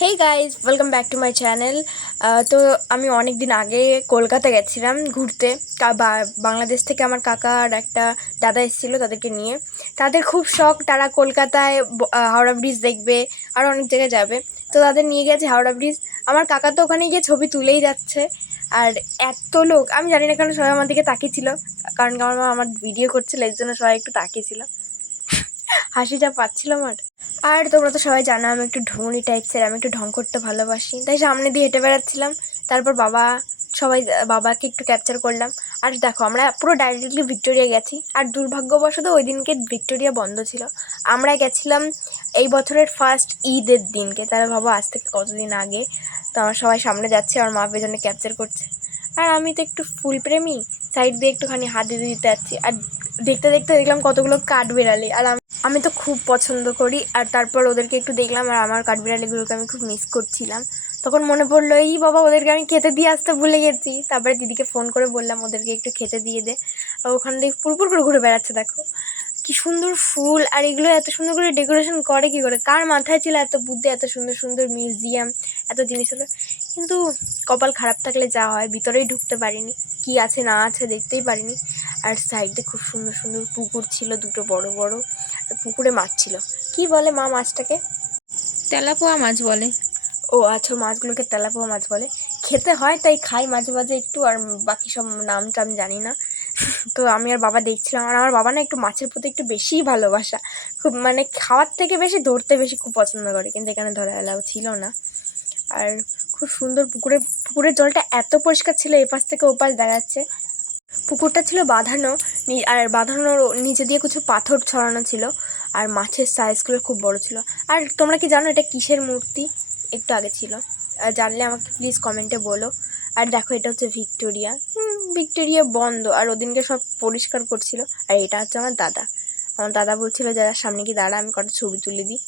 Hey guys, welcome back to my channel. তো আমি অনেক দিন আগে কলকাতা গেছিলাম ঘুরতে। বাংলাদেশ থেকে আমার কাকা আর একটা দাদা এসেছিলো, তাদেরকে নিয়ে। তাদের খুব শখ, তারা কলকাতায় হাওড়া ব্রিজ দেখবে আর অনেক জায়গায় যাবে। তো তাদের নিয়ে গেছে হাওড়া ব্রিজ। আমার কাকা তো ওখানে গিয়ে ছবি তুলেই যাচ্ছে। আর এত লোক, আমি জানি না কেন সবাই আমার দিকে তাকিয়েছিল, কারণ আমার মা আমার ভিডিও করছিল, এর জন্য সবাই একটু তাকিয়েছিল। হাসি যা পাচ্ছিল আমার। আর তোমরা তো সবাই জানো আমি একটু ঢঙনি টাইপসের, আমি একটু ঢং করতে ভালোবাসি, তাই সামনে দিয়ে হেঁটে বেড়াচ্ছিলাম। তারপর বাবাকে একটু ক্যাপচার করলাম। আর দেখো, আমরা পুরো ডাইরেক্টলি ভিক্টোরিয়া গেছি। আর দুর্ভাগ্যবশত ওই দিনকে ভিক্টোরিয়া বন্ধ ছিল। আমরা গেছিলাম এই বছরের ফার্স্ট ঈদের দিনকে, তাহলে ভাবো আজ থেকে কতদিন আগে। তো আমার সবাই সামনে যাচ্ছে, আমার মা পেছনে ক্যাপচার করছে। আর আমি তো একটু ফুলপ্রেমী, সাইড দিয়ে একটুখানি হাত দিতে দিতে যাচ্ছি। আর দেখতে দেখতে দেখলাম কতগুলো কাঠবিড়ালি, আর আমি তো খুব পছন্দ করি। আর তারপর ওদেরকে একটু দেখলাম, আর আমার কাঠবিড়ালিগুলোকে আমি খুব মিস করছিলাম। তখন মনে পড়লো, এই বাবা, ওদেরকে আমি খেতে দিয়ে আসতে ভুলে গেছি। তারপরে দিদিকে ফোন করে বললাম ওদেরকে একটু খেতে দিয়ে দে। আর ওখান থেকে পুরপুর করে ঘুরে বেড়াচ্ছে। দেখো কি সুন্দর ফুল, আর এগুলো এত সুন্দর করে ডেকোরেশন করে কী করে, কার মাথায় ছিল এত বুদ্ধি, এত সুন্দর সুন্দর মিউজিয়াম, এত জিনিস হলো। কিন্তু কপাল খারাপ থাকলে যা হয়, ভিতরেই ঢুকতে পারিনি, কি আছে না আছে দেখতেই পারিনি। আর সাইডে খুব সুন্দর সুন্দর পুকুর ছিল, দুটো বড় বড়। আর পুকুরে মাছ ছিল। কি বলে মা মাছটাকে? তেলাপোয়া মাছ বলে। ও আচ্ছা, মাছগুলোকে তেলাপোয়া মাছ বলে। খেতে হয়, তাই খাই মাঝে মাঝে একটু, আর বাকি সব নামটা আমি জানি না। তো আমি আর বাবা দেখছিলাম, আর আমার বাবা না একটু মাছের প্রতি একটু বেশিই ভালোবাসা, খুব মানে খাওয়ার থেকে বেশি ধরতে বেশি খুব পছন্দ করে, কিন্তু এখানে ধরা এলাও ছিল না। আর খুব সুন্দর পুকুরের জলটা এত পরিষ্কার ছিল, এপাশ থেকে ওপাশ দেখা যাচ্ছে। পুকুরটা ছিল বাঁধানো, আর বাঁধানোর নিচে দিয়ে কিছু পাথর ছড়ানো ছিল। আর মাছের সাইজগুলো খুব বড় ছিল। আর তোমরা কি জানো এটা কিসের মূর্তি? একটু আগে ছিল, জানলে আমাকে প্লিজ কমেন্টে বলো। আর দেখো, এটা হচ্ছে ভিক্টোরিয়া। ভিক্টোরিয়া বন্ধ, আর ওদিনকে সব পরিষ্কার করছিল। আর এটা হচ্ছে আমার দাদা বলছিল, যারা সামনে কি দাঁড়া, আমি কটা ছবি তুলে দিই।